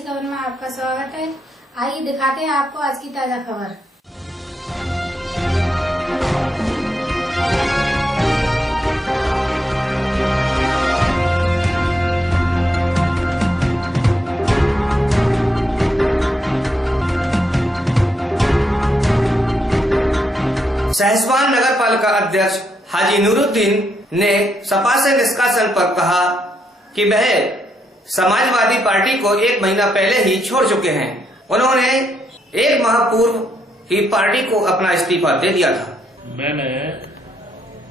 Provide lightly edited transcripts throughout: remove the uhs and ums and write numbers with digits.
अच्छी खबर में आपका स्वागत है। आइए दिखाते हैं आपको आज की ताजा खबर। सहसवान नगर पालिका अध्यक्ष हाजी नूरुद्दीन ने सपा से निष्कासन पर कहा कि वह समाजवादी पार्टी को 1 महीना पहले ही छोड़ चुके हैं। उन्होंने 1 माह पूर्व ही पार्टी को अपना इस्तीफा दे दिया था। मैंने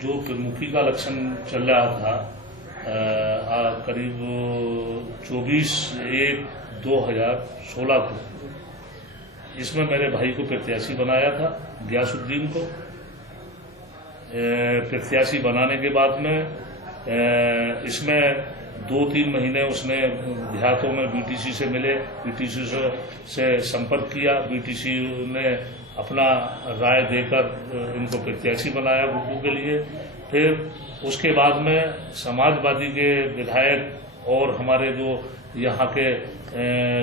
जो प्रमुखी का इलेक्शन चल रहा था करीब 24/1/2016 को, इसमें मेरे भाई को प्रत्याशी बनाया था, गयासुद्दीन को। प्रत्याशी बनाने के बाद में इसमें 2-3 महीने उसने देहातों में बीटीसी से मिले, बीटीसी से संपर्क किया, बीटीसी ने अपना राय देकर इनको प्रत्याशी बनाया गुड्डू के लिए। फिर उसके बाद में समाजवादी के विधायक और हमारे जो यहाँ के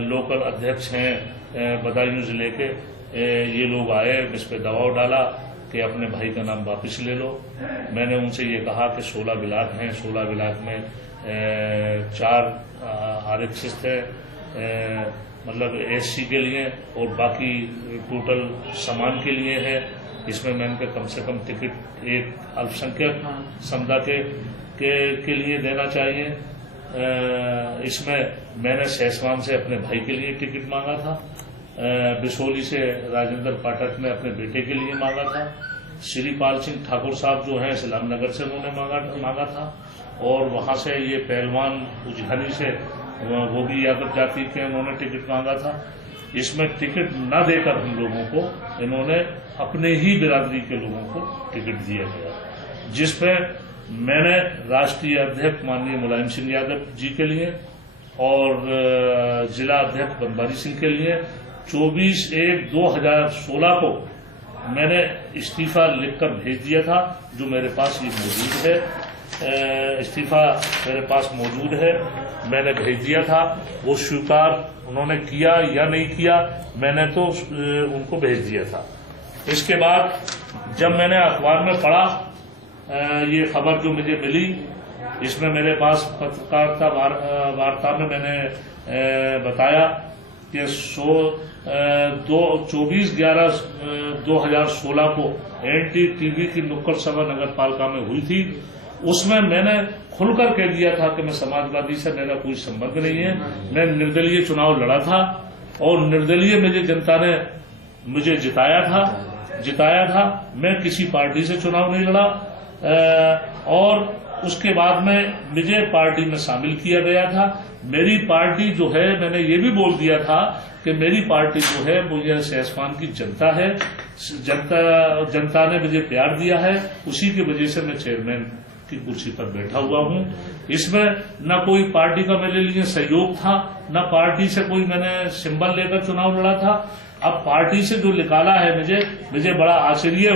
लोकल अध्यक्ष हैं बदायूं जिले के, ये लोग आए, इस पर दबाव डाला कि अपने भाई का नाम वापस ले लो। मैंने उनसे ये कहा कि 16 ब्लाक हैं, 16 ब्लाक में 4 आरक्षित है, मतलब एससी के लिए, और बाकी टोटल समान के लिए है। इसमें मैंने कम से कम टिकट एक अल्पसंख्यक समुदाय के लिए देना चाहिए। इसमें मैंने सहसवान से अपने भाई के लिए टिकट मांगा था, बिसोली से राजेंद्र पाठक ने अपने बेटे के लिए मांगा था, श्रीपाल सिंह ठाकुर साहब जो हैं इस्लाम नगर से उन्होंने मांगा था, और वहां से ये पहलवान उजहनी से, वो भी यादव जाति के, उन्होंने टिकट मांगा था। इसमें टिकट न देकर हम लोगों को इन्होंने अपने ही बिरादरी के लोगों को टिकट दिया गया, जिसपे मैंने राष्ट्रीय अध्यक्ष माननीय मुलायम सिंह यादव जी के लिए और जिला अध्यक्ष बनवारी सिंह के लिए 24/1/2016 को मैंने इस्तीफा लिखकर भेज दिया था, जो मेरे पास ये मौजूद है। इस्तीफा मेरे पास मौजूद है, मैंने भेज दिया था। वो स्वीकार उन्होंने किया या नहीं किया, मैंने तो उनको भेज दिया था। इसके बाद जब मैंने अखबार में पढ़ा ये खबर जो मुझे मिली, इसमें मेरे पास पत्रकारिता वार्ता में मैंने बताया कि 24/11/2016 को NDTV की नुक्कड़ सभा नगर पालिका में हुई थी। उसमें मैंने खुलकर कह दिया था कि मैं समाजवादी से मेरा कोई संबंध नहीं है। मैं निर्दलीय चुनाव लड़ा था और निर्दलीय मुझे जनता ने मुझे जिताया था। मैं किसी पार्टी से चुनाव नहीं लड़ा, और उसके बाद में मुझे पार्टी में शामिल किया गया था। मेरी पार्टी जो है, मैंने ये भी बोल दिया था कि मेरी पार्टी जो है वो ये सहसवान की जनता है, जनता ने मुझे प्यार दिया है, उसी की वजह से मैं चेयरमैन की कुर्सी पर बैठा हुआ हूं। इसमें न कोई पार्टी का मेरे लिए सहयोग था, न पार्टी से कोई मैंने सिंबल लेकर चुनाव लड़ा था। अब पार्टी से जो निकाला है मुझे बड़ा आश्चर्य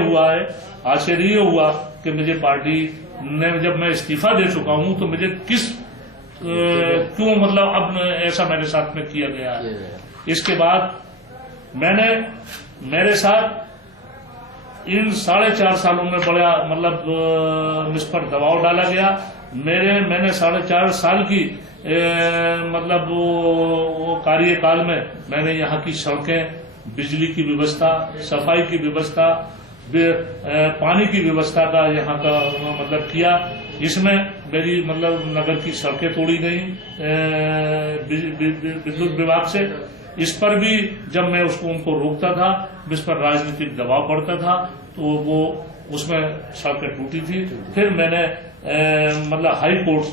हुआ कि मुझे पार्टी ने, जब मैं इस्तीफा दे चुका हूं, तो मुझे क्यों मतलब अब ऐसा मेरे साथ में किया गया है। इसके बाद मेरे साथ इन 4.5 सालों में बड़ा मतलब मुझ पर दबाव डाला गया। मैंने 4.5 साल की मतलब वो कार्यकाल में मैंने यहाँ की सड़कें, बिजली की व्यवस्था, सफाई की व्यवस्था, पानी की व्यवस्था का यहाँ का मतलब किया। इसमें मेरी मतलब नगर की सड़कें तोड़ी गई विद्युत विभाग से। इस पर भी जब मैं उनको रोकता था, इस पर राजनीतिक दबाव पड़ता था, तो वो उसमें सड़कें टूटी थी। फिर मैंने मतलब हाई कोर्ट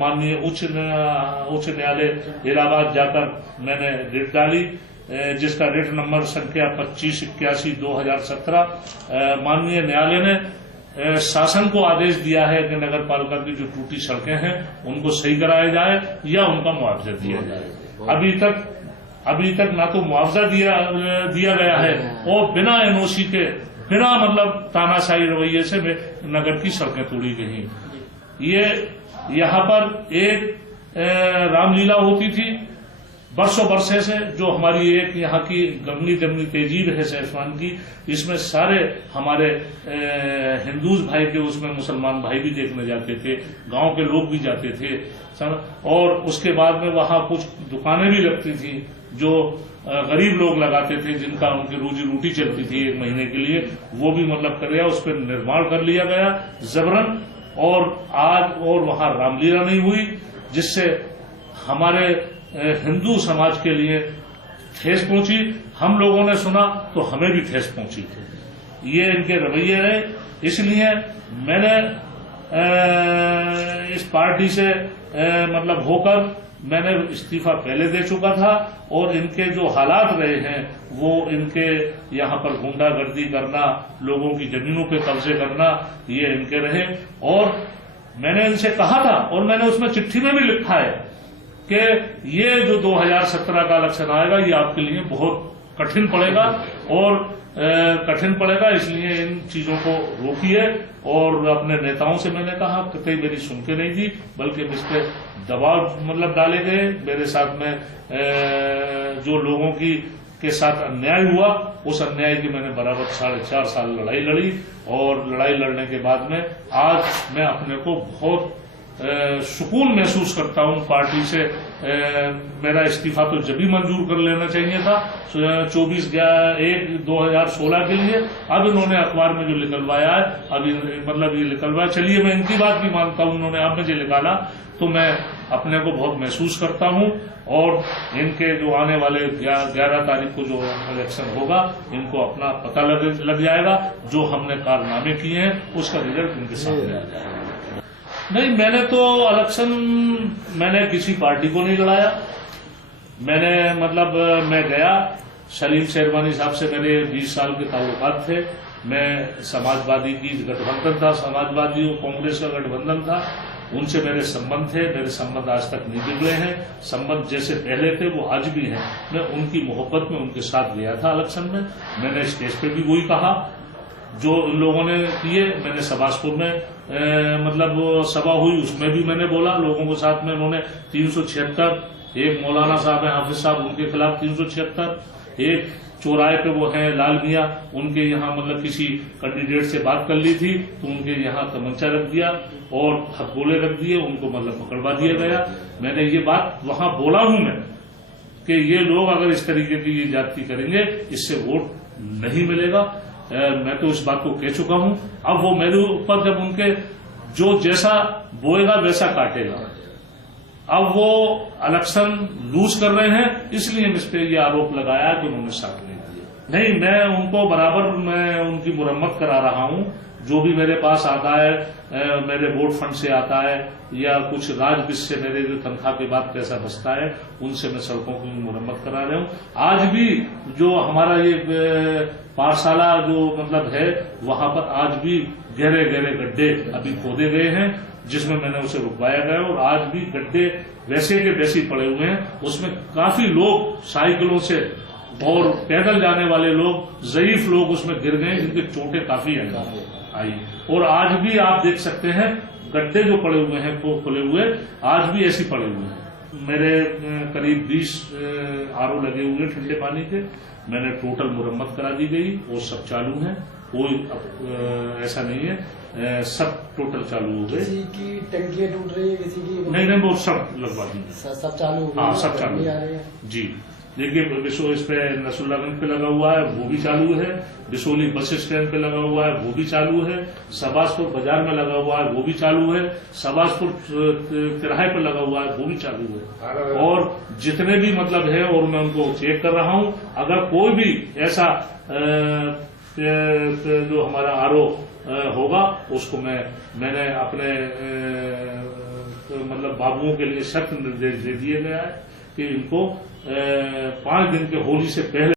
माननीय उच्च न्यायालय इलाहाबाद जाकर मैंने रिट डाली, जिसका रिट नंबर संख्या 2581/2017। माननीय न्यायालय ने शासन को आदेश दिया है कि नगर पालिका की जो टूटी सड़कें हैं उनको सही कराया जाए या उनका मुआवजा दिया जाए। अभी तक ना तो मुआवजा दिया गया है, और बिना एनओसी के, बिना मतलब तानाशाही रवैये से नगर की सड़कें तोड़ी गई। ये यहाँ पर एक रामलीला होती थी, बरसों बरसे से जो हमारी एक यहाँ की गमनी दमनी तहजीब है सैफवान की, इसमें सारे हमारे हिंदूज भाई के उसमें मुसलमान भाई भी देखने जाते थे, गांव के लोग भी जाते थे। और उसके बाद में वहां कुछ दुकानें भी लगती थी जो गरीब लोग लगाते थे, जिनका उनकी रोजी रोटी चलती थी एक महीने के लिए, वो भी मतलब कर दिया, उस पर निर्माण कर लिया गया जबरन। और आज और वहां रामलीला नहीं हुई, जिससे हमारे हिंदू समाज के लिए ठेस पहुंची। हम लोगों ने सुना तो हमें भी ठेस पहुंची थी। ये इनके रवैये रहे, इसलिए मैंने इस पार्टी से मतलब होकर मैंने इस्तीफा पहले दे चुका था। और इनके जो हालात रहे हैं वो इनके यहाँ पर गुंडागर्दी करना, लोगों की जमीनों पे कब्जे करना, ये इनके रहे। और मैंने इनसे कहा था, और मैंने उसमें चिट्ठी में भी लिखा है कि ये जो 2017 का इलेक्शन आएगा ये आपके लिए बहुत कठिन पड़ेगा और कठिन पड़ेगा, इसलिए इन चीजों को रोकिए। और अपने नेताओं से मैंने कहा, कतई मेरी सुन के नहीं दी, बल्कि इस पे दबाव मतलब डाले गए। मेरे साथ में जो लोगों के साथ अन्याय हुआ, उस अन्याय की मैंने बराबर 4.5 साल लड़ाई लड़ी। और लड़ाई लड़ने के बाद में आज मैं अपने को बहुत सुकून महसूस करता हूं। पार्टी से मेरा इस्तीफा तो जब भी मंजूर कर लेना चाहिए था 24/1/2016 के लिए। अब इन्होंने अखबार में जो निकलवाया है, अभी मतलब ये निकलवाया, चलिए मैं इनकी बात भी मानता हूं, उन्होंने अब मुझे निकाला तो मैं अपने को बहुत महसूस करता हूं। और इनके जो आने वाले 11 तारीख को जो इलेक्शन होगा, इनको अपना पता लग जाएगा। जो हमने कारनामे किए हैं उसका रिजल्ट इनके सामने आ जाएगा। नहीं, मैंने तो इलेक्शन मैंने किसी पार्टी को नहीं लड़ाया। मैंने मतलब मैं गया, सलीम शेरवानी साहब से मेरे 20 साल के ताल्लुकात थे। मैं समाजवादी की गठबंधन था, समाजवादी और कांग्रेस का गठबंधन था, उनसे मेरे संबंध थे। मेरे संबंध आज तक नहीं बिगड़े हैं, संबंध जैसे पहले थे वो आज भी हैं। मैं उनकी मोहब्बत में उनके साथ गया था इलेक्शन में। मैंने स्टेज पे भी वही कहा जो इन लोगों ने किए। मैंने सबासपुर में मतलब सभा हुई, उसमें भी मैंने बोला लोगों के साथ में। उन्होंने 376, एक मौलाना साहब है हाफिज साहब, उनके खिलाफ 376, एक चौराहे पे वो हैं लाल मियां, उनके यहाँ मतलब किसी कैंडिडेट से बात कर ली थी तो उनके यहाँ तमंचा रख दिया और हथगोले रख दिए, उनको मतलब पकड़वा दिया गया। मैंने ये बात वहां बोला हूं मैं कि ये लोग अगर इस तरीके की ये जाति करेंगे, इससे वोट नहीं मिलेगा। मैं तो इस बात को कह चुका हूं। अब वो मेरे ऊपर जब उनके जो जैसा बोएगा वैसा काटेगा। अब वो इलेक्शन लूज कर रहे हैं, इसलिए इस पे ये आरोप लगाया कि उन्होंने साथ नहीं दिया। नहीं, मैं उनको बराबर मैं उनकी मुरम्मत करा रहा हूं। जो भी मेरे पास आता है, मेरे वोट फंड से आता है या कुछ राजवित्त से मेरे जो तनख्वाह के बाद पैसा बचता है, उनसे मैं सड़कों की मुरम्मत करा रहा हूं। आज भी जो हमारा ये पाठशाला जो मतलब है, वहां पर आज भी गहरे गहरे गड्ढे अभी खोदे गए हैं, जिसमें मैंने उसे रुकवाया गया। और आज भी गड्ढे वैसे के वैसे पड़े हुए हैं, उसमें काफी लोग साइकिलों से और पैदल जाने वाले लोग, ज़ईफ लोग उसमें गिर गए, जिनके चोटें काफी आई। और आज भी आप देख सकते हैं गड्ढे जो पड़े हुए हैं खुले हुए, आज भी ऐसे पड़े हुए हैं। मेरे करीब 20 आरओ लगे हुए ठंडे पानी के, मैंने टोटल मुरम्मत करा दी गई, वो सब चालू है। कोई ऐसा नहीं है, सब टोटल चालू हो गए। किसी की टंकियां टूट रही है, किसी की नहीं, वो सब लगवा दी, सब चालू हो गई। हाँ, सब चालू जी। देखिए, इस पे नसरुल्लागंज पे लगा हुआ है, वो भी चालू है। बिसोली बस स्टैंड पे लगा हुआ है, वो भी चालू है। सबासपुर बाजार में लगा हुआ है, वो भी चालू है। सबासपुर तिराहे पे लगा हुआ है, वो भी चालू है। और जितने भी मतलब है, और मैं उनको चेक कर रहा हूं। अगर कोई भी ऐसा जो हमारा आरओ होगा, उसको मैंने अपने मतलब बाबुओं के लिए सख्त निर्देश दे दिए गया है कि इनको 5 दिन के होली से पहले